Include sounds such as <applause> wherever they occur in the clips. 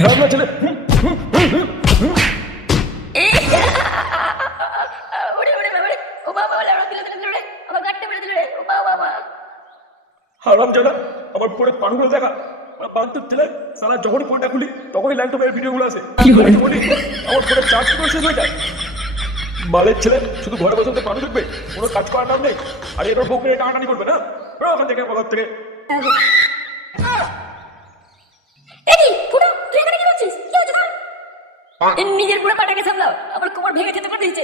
ঢাবলা ছেলে। আমার। হারাম জানা আমার পানগুলো দেখা। বান্তুর ছেলে সারা যখনই ফোনটা খুলি তখনই ল্যাপটপের ভিডিওগুলো আসে। কি বলে? আমি আমার ফোনে চার্জ পুরো শেষ হয়ে যায়। বালের ছেলে শুধু ঘরে বসে পানু দেখবে কোনো কাজ করার নাম নেই। আর এবার বউকে টানাটানি করবে না? ওখান থেকে বলার থেকে। কি? কি? এ, নিজের পুরো পাটাকে সামলাও আমার কোমর ভেঙে যেতে করে দিয়েছে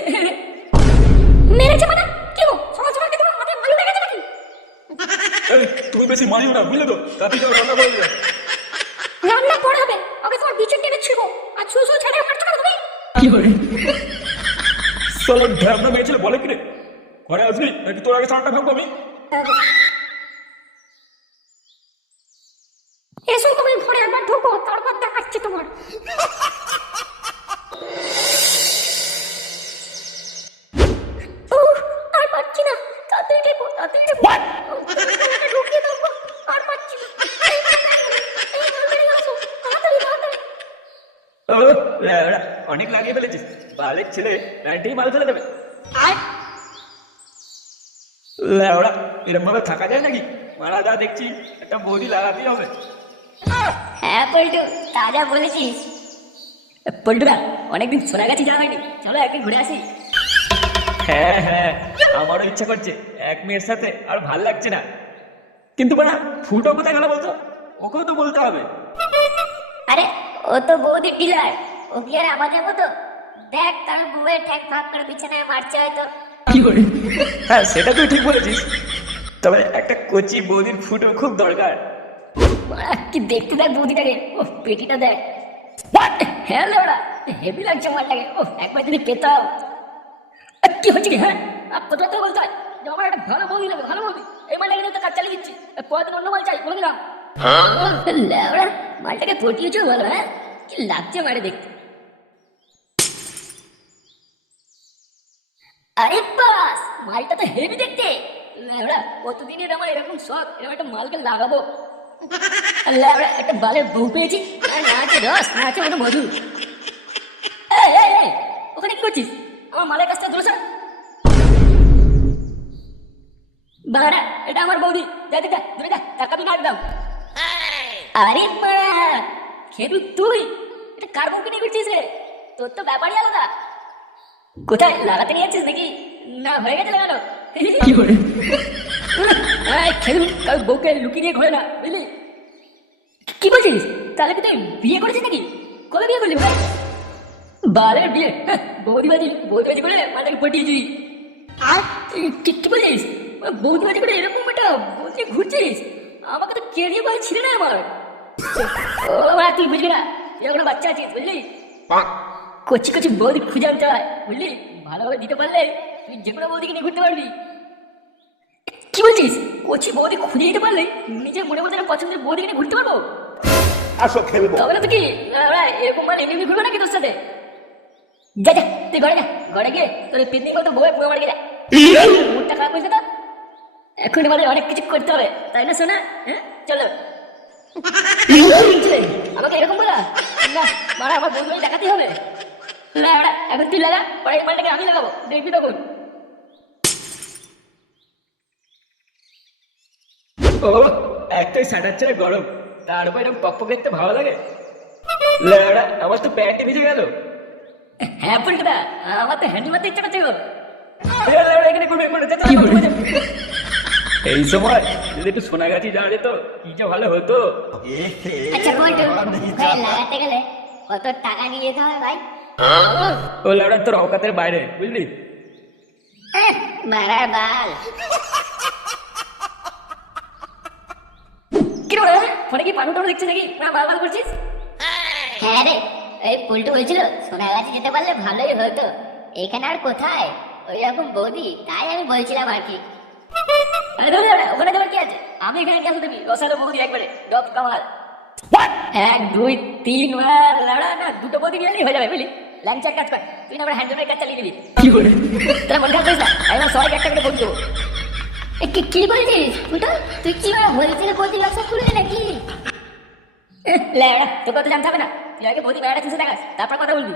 মেরেছে মানে? কি গো সকাল সকাল তোমার মাথায় মালু লেগেছে নাকি? তুমি বেশি মানিও না বুঝলে তো? তাতে যাও রান্না করে রান্না হবে ওকে তোমার বিচুন টেনে ছিড়বো আর ছু ছু ছাড়া কেন তুমি? চলো ঢ্যাবনা মেয়ে ছেলে বলে কি রে ঘরে আসবি নাকি তোর আগে সারটা খাব আমি? এসো তুমি ঘরে একবার ঢোকো তারপর দেখাচ্ছি তোমার। আর পারছি না। তাড়াতাড়ি ঢেকো তাড়াতাড়ি ঢেকো। ঢুকিয়ে দাও আর পারছি না। অনেক লাগিয়ে ফেলেছিস। বালের ছেলে প্যান্টেই মাল ফেলে দেবে। আয়, ল্যাবড়া এরকম ভাবে থাকা যায় নাকি? মারা দা দেখছি একটা বৌদি লাগাতেই হবে। হ্যাঁ পল্টু তাজা বলেছিস। পল্টুদা অনেকদিন সোনাগাছি যাওয়া হয়নি চলো একদিন ঘুরে আসি। হ্যাঁ হ্যাঁ আমারও ইচ্ছা করছে। এক মেয়ের সাথে আর ভালো লাগছে না। কিন্তু ফুটো কোথায় গেল বলতো? ওকেও তো বলতে হবে। আরে ও তো বৌদি পিলার। ও কি আর আমাদের মতো? দেখ তার বউয়ের ঠ্যাক ফাঁক করে বিছানায় মারছে হয়তো। হ্যাঁ সেটা তুই ঠিক বলেছিস। তবে একটা কচি বৌদির ফুটো খুব দরকার। কি দেখতে দেখ বৌদিটাকে। ও পেটিটা দেখ। হ্যাঁ লোড়া হেভি লাগছে মালটাকে ও একবার যদি পেতাম। কি হচ্ছে কি? হ্যাঁ? কত কথা বলতে হয়? আমার একটা ভালো বৌদি লাগবে ভালো বৌদি। এই মালটাকে তো কাজ চালিয়ে দিচ্ছি। এ, অন্য মাল চাই বলে দিলাম। লেওড়া মালটাকে পটিয়েছো ভালো হ্যাঁ? কি লাগছে মারে দেখতে। আরে বাস মালটা তো হেভি দেখতে। লেওড়া কতদিনের আমার এরকম শখ এরকম একটা মালকে লাগাবো? বালের বউ পেয়েছি রস মধু ওখানে কি করছিস আমার মালের এটা আমার বৌদি যা দেখা যা আরে বাড়া খেদু তুই এটা কার বউকে নিয়ে রে তোর তো ব্যাপারই আলাদা কোথায় লাগাতে নিয়ে যাচ্ছিস নাকি না হয়ে গেছে লাগানো কি খেলুন কারও বউকে লুকিয়ে নিয়ে ঘোরে না বুঝলি? কি বলছিস? তাহলে কি তুই বিয়ে করেছিস নাকি? কবে বিয়ে করলি ভাই বালের বিয়ে। হ্যাঁ, বৌদিবাজি বৌদিবাজি করে মাটাকে পটিয়েছি আর? কি বলছিস? বৌদিবাজি করে এরকম একটা বৌদি ঘুরছিস? আমাকে তো কেড়িয়ে বলে ছিল না আমার? ও তুই বুঝবি না এখনও বাচ্চা আছিস বুঝলি? কচি কচি বৌদি খুঁজে আনতে হয় বুঝলি? ভালোভাবে দিতে পারলে তুই যে কোনো বৌদিকে নিয়ে ঘুরতে পারবি। বলছিস? কচি বৌদি খুঁজে দিতে পারলে নিজের মনে মধ্যে পছন্দের বৌদিকে নিয়ে ঘুরতে পারব? আসো খেলব। তবে তো কি এরকম মানে এমনি ঘুরবো নাকি তোর সাথে? যা যা তুই ঘরে যা ঘরে গিয়ে তোর পিতনি মতো বউয়ে পুরো মার গিয়ে মুডটা খারাপ হয়েছে তো? এখন আমাদের অনেক কিছু করতে হবে তাই না শোনা হ্যাঁ? চলো। আমাকে এরকম বলা? না মারা আমার বন্ধু দেখাতেই হবে। লাগা এখন তুই লাগা পরে এই মালটাকে আমি লাগাবো দেখবি তখন। ও একটাই ছেলে গরম। তার উপর এরকম পক পক দেখতে ভালো লাগে। ল্যাবড়া আমার তো প্যান্টে ভিজে গেল। হ্যাঁ আমার তো হ্যান্ডেল মারতে ইচ্ছা করছে গো। এখানে করবে। এই সময় যদি একটু সোনাগাছি যাওয়া যেত কি যে ভালো হতো। আচ্ছা বলটু ভাই লাগাতে গেলে কত টাকা নিয়ে যেতে হবে ভাই? ও ল্যাবড়া তোর অকাতের বাইরে বুঝলি? মারার বাল। কি রে? ফোনে কি পানু টানু দেখছিস নাকি? না বাল বাল করছিস? হ্যাঁ রে এই পুলটু বলছিল সোনাগাছি যেতে পারলে ভালোই হতো। এখানে আর কোথায়? ওই রকম বৌদি তাই আমি বলছিলাম আর কি। আরে ধরে ধরে ওখানে যাবার কি আছে? আমি এখানে গ্যাস দেবি রসালো বৌদি একবারে ডব কামাল। এক দুই তিন বার লড়া না দুটো বৌদি নিয়ে হয়ে যাবে বুঝলি? ল্যাংচার কাজ কর। তুই না আমার হ্যান্ডেলের কাজ চালিয়ে দিবি কি করে? তাহলে মন খারাপ করিস না? না সবাইকে একটা করে বলতে দেবো কি- কি বলছিস? ফুটো তুই কি করে হোলসেল বলতে ব্যবসা খুললি নাকি? লেড়া তোকে তো জানতে হবে না। তুই আগে বৌদি বেড়াটা দেখাস তারপর কথা বলবি।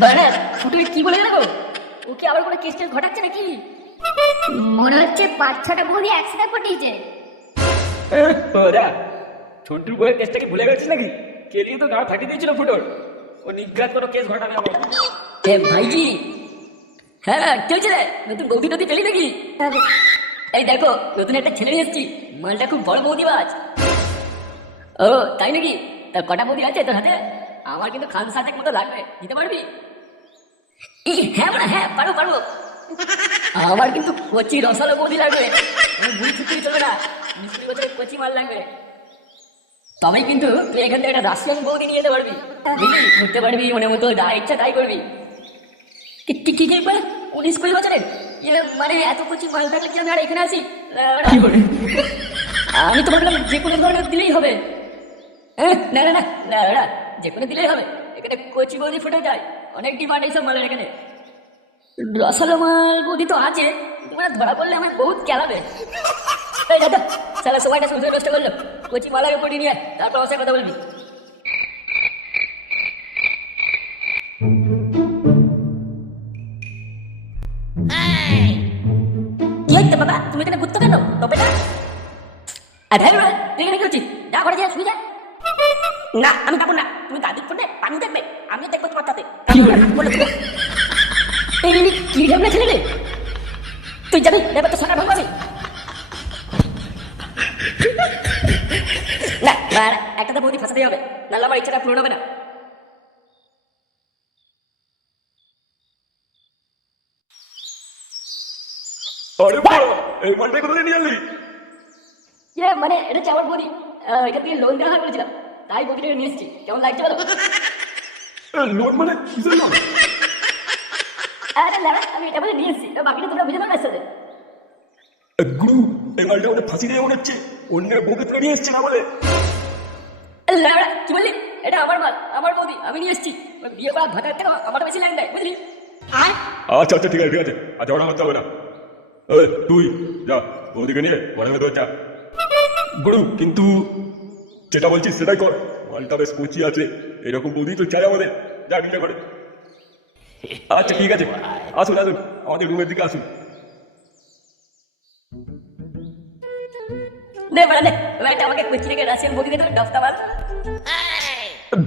বাড়া ফুটুই কি বলে গেল গো? ও কি আবার কোনো কেস টেস ঘটাচ্ছে নাকি? মনে হচ্ছে পাঁচ ছটা বৌদি একসাথে পটিয়েছে ওরা ছোট্টুর বইয়ের কেসটাকে ভুলে গেছিস নাকি? কেলিয়ে তো গা ফাটিয়ে দিয়েছিল ফুটোর। ও নিজ্ঞাত কোনো কেস ঘটাবে আমার এ ভাইজি হ্যাঁ কি হয়েছে রে? নতুন বৌদি টৌদি পেলি নাকি? এই দেখো নতুন একটা ছেলে নিয়ে এসেছি। মালটা খুব বড় বৌদি বাজ। ও তাই নাকি? তা কটা বৌদি আছে তোর হাতে? আমার কিন্তু খান সাথে মতো লাগবে। দিতে পারবি? হ্যাঁ বড়া হ্যাঁ পারব পারব। আমার কিন্তু কচি রসালো বৌদি লাগবে। বুড়ি ছুটি চলবে না। মিস্ত্রি বছর কচি মাল লাগবে। তবে কিন্তু তুই এখান থেকে একটা রাশিয়ান বৌদি নিয়ে যেতে পারবি। ঘুরতে পারবি মনে মতো যা ইচ্ছা তাই করবি। কি কি বলে? উনিশ কুড়ি বছরের মানে এত কচি মাল থাকলে কি আমি আর এখানে আসি আমি তোমার বললাম যে কোনো ধরনের দিলেই হবে। হ্যাঁ? না না না না যে কোনো দিলেই হবে। এখানে কচি বৌদি ফুটে যায়। অনেক ডিমান্ড এইসব মালের এখানে। রসালো মাল বৌদি তো আছে তোমার ধরা পড়লে আমার বহুত খেলাবে দাদা সালা সবাইটা শুনতে নষ্ট করল। কচি মালাকে পড়ি নিয়ে তারপর অবশ্যই কথা বলবি। আর তুই এখানে কি করছিস যা ঘরে যা শুয়ে যা। না আমি যাব না। তুমি দাদির ফোনে পানি দেখবে আমিও দেখব তোমার তাতে। এই রিনি কি ঘামলে ছেলে রে তুই যাবি? এবার তো সোনা ভাঙবি না না না, একটা তো বৌদি ফাঁসাতেই হবে নাহলে আমার ইচ্ছাটা পূরণ হবে না। আরে বাবা এই মালটা কোথায় নিয়ে আনলি ইয়ে মানে এটা হচ্ছে আমার এখান থেকে লোন দেওয়া হয় বলেছিলাম তাই বৌদিটাকে নিয়ে এসেছি। কেমন লাগছে বলো? লোন মানে কিসের লোন আরে ল্যাবা আমি এটা বলে নিয়ে এসেছি। বাকিটা তোমরা বুঝে সাথে গুরু এই মালটা ওটা ফাঁসি দিয়ে মনে হচ্ছে অন্যের বউকে তুলে নিয়ে এসছে না বলে? কি বললি? এটা আমার মাল আমার বৌদি আমি নিয়ে এসেছি। বিয়ে করা ভাতার থেকে আমার বেশি লাইন দেয় বুঝলি? আচ্ছা আচ্ছা ঠিক আছে ঠিক আছে। আচ্ছা করতে হবে না। তুই যা বৌদিকে নিয়ে ঘরে ভেতর যা গুরু কিন্তু যেটা বলছিস সেটাই কর। মালটা বেশ কচি আছে। এরকম বৌদি তো চাই আমাদের। যা বিয়ে করে আচ্ছা ঠিক আছে। আসুন আসুন। আমাদের রুমের দিকে আসুন।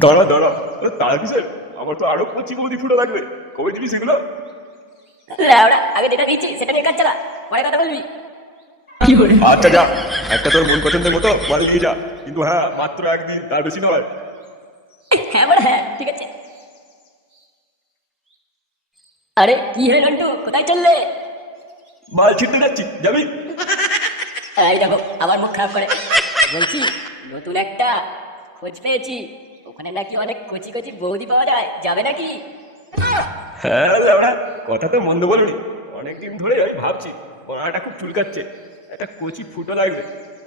দাঁড়া দাঁড়া। তার কিসের আমার তো আরও কচি বৌদি ফুটো লাগবে। কবে দিবি সেগুলো? আগে যেটা দিচ্ছি সেটা নিয়ে কাজ চালা। পরে কথা বলবি। আচ্ছা যা। একটা তোর মন পছন্দের মতো বাড়ি দিয়ে যা। কিন্তু হ্যাঁ মাত্র একদিন তার বেশি নয়। হ্যাঁ বড়া হ্যাঁ ঠিক আছে। আরে কি হলো লন্টু কোথায় চললে? মাল ছিটতে যাচ্ছি যাবি? এই দেখো আবার মুখ খারাপ করে। বলছি নতুন একটা খোঁজ পেয়েছি। ওখানে নাকি অনেক কচি কচি বৌদি পাওয়া যায়। যাবে নাকি? হ্যাঁ কথা তো মন্দ বলবি অনেকদিন ধরে আমি ভাবছি পড়াটা খুব চুলকাচ্ছে। একটা কচি ফুটো লাগবে।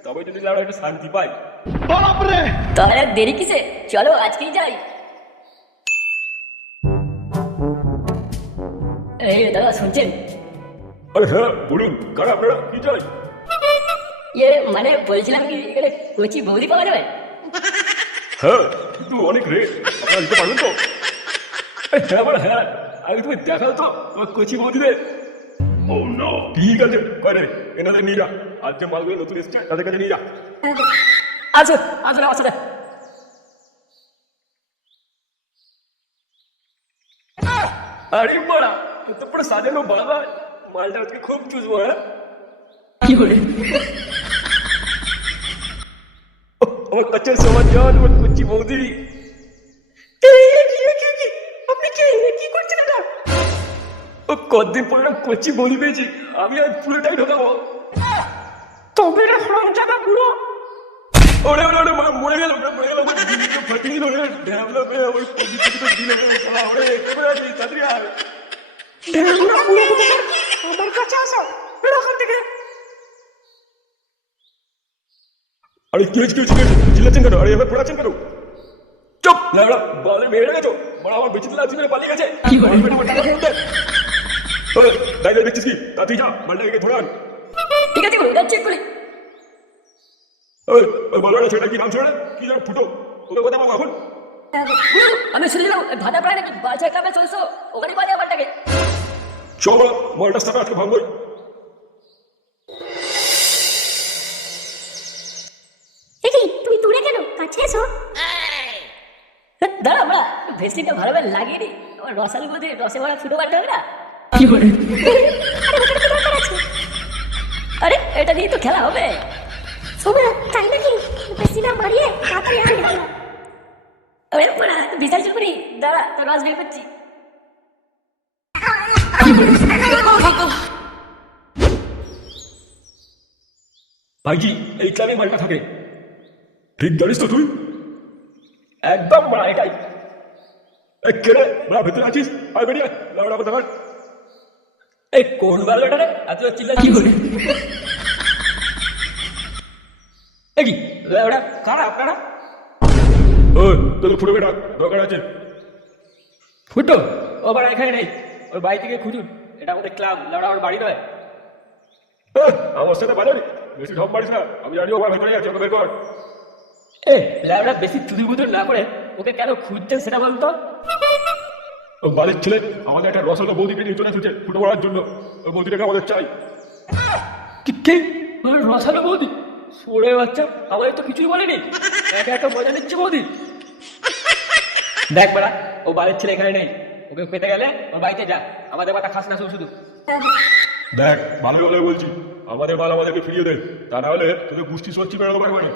তবে যদি ল্যাবড়া একটু শান্তি পাই। তাহলে দেরি কিসে? চলো আজকেই যাই। এই দাদা শুনছেন? আরে হ্যাঁ বলুন কারা আপনারা? কি চাই? ইয়ে মানে বলছিলাম কি এখানে কচি বৌদি পাওয়া যাবে? হ্যাঁ কিন্তু অনেক রেট আপনারা দিতে পারবেন তো? হ্যাঁ হ্যাঁ আগে তুমি দেখাও তো তোমার কচি বৌদিদের। ও নো ঠিক আছে কয়রে এনাদের নিয়ে যা আজ যে মালগুলো নতুন এসছে তাদের কাছে নিয়ে যা আসো আসো আমার সাথে আরে বড়া এ তো পুরো সাজানো বাবা মালটা আজকে খুব চুষবো হ্যাঁ কি বলে ও, আমার কাছে সবার জান আমার কচি বৌদি ও কতদিন পরে একটা কচি বৌদি পেয়েছি। আমি আজ পুরোটাই ঢোকাবো। তবে পুরো ওরে ওরে ওরে মরে গেল ওরে মরে গেল ফাটিয়ে দিল ওরে ড্যামলা মেয়ে ওই পজিশন তো দিল ওরে শালা, ওরে একেবারে আছি তাড়াতাড়ি আয়। ড্যামলা পুরো আমার কাছে আসো বেরো ওখান থেকে। আরে কি হয়েছে কি হয়েছে কি চিল্লাচ্ছেন কেন? আরে এবার পড়াচ্ছেন কেন? চুপ! ল্যাবড়া বলে মেরে গেছো বড় আমার বেঁচে আজকে পালিয়ে গেছে। কি? দাঁড়িয়ে দেখছিস কি? তাতেই যা মালটাকে ধরে আন ঠিক আছে গুরু যাচ্ছি এক্ষুনি। ওই ওই বলবে না ছেলেটা কি নাম না? কি যেন ফুটো। ওকে কথা বলব এখন? গুরু, আমি শুনলাম ভাদা প্রায় নাকি বাজা কামে চলছো? ওখানে বাজে আমারটাকে চল মালটা সাথে আজকে ভাঙবই। তুমি দূরে কেন? কাছে এসো। দাঁড়া আমরা ভেসলিনটা ভালোভাবে লাগিয়ে নি আমার রসাল মধ্যে রসে ভরা ছোটো বাট্টা হবে না? আরে এটা দিয়ে তো খেলা হবে। শোনো তাই নাকি? বেশি না মারিয়ে তাড়াতাড়ি আয়। আরে পড়া বিশাল চুপড়ি দাঁড়া তোর রস বের করছি। ভাইজি এই ক্লাবে মালটা থাকে। ঠিক জানিস তো তুই? একদম মারা এটাই। কেড়ে মারা ভেতরে আছিস? আর বেরিয়ে লাউড়া কথা এই কোন বালটা রে? এত চিল্লা কি করে এই কি? ওটা কারা? আপনারা? ওই তোদের ফুটো বেটা দরকার আছে। ফুটো ও বাড়া এখানে নেই। ওই বাড়ি থেকে খুঁজুন। এটা আমাদের ক্লাব লাউডা আমার বাড়ি নয়। আমার সাথে বাজাবি? বেশি ঢপ মারিস না। আমি জানি ওবার ভেতরে যাচ্ছে ওকে বের কর। এ লাউডা বেশি চুরি বুদুর না করে ওকে কেন খুঁজছেন সেটা বলতো? ও বাড়ির ছেলে আমাদের একটা রসলটা বৌদিকে নিয়ে চলে এসেছে ফুটো পড়ার জন্য। ওই বৌদিটাকে আমাদের চাই। কি কে? রসালো বৌদি? সরে বাচ্চা আমাদের তো কিছুই বলেনি। একা একা মজা নিচ্ছে বৌদি। দেখ বেড়া ও বাড়ির ছেলে এখানে নেই। ওকে পেতে গেলে ওর বাড়িতে যা। আমাদের মাথা খাস না শুধু শুধু। দেখ ভালো ভালো বলছি। আমাদের মাল আমাদেরকে ফিরিয়ে দে। তা না হলে তোদের গুষ্টি সচ্ছি বেরোতে পারবে না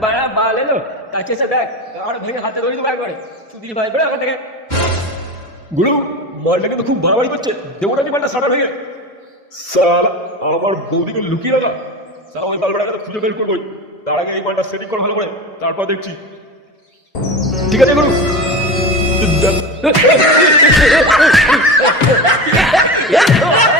বাড়া বাল এলো কাছে এসে দেখ আমার ভেঙে হাতে ধরে দেবো একবারে। সুদির ভাই করে আমার থেকে। গুরু মালটা কিন্তু খুব বাড়াবাড়ি করছে। দেবো মালটা সারা ভেঙে সাল আমার বৌদিকে লুকিয়ে রাখা। সাল ওই বালবাটাকে খুঁজে বের করবোই। তার আগে এই মালটা সেটিং কর ভালো করে। তারপর দেখছি। ঠিক আছে গুরু? <laughs> <laughs> <laughs>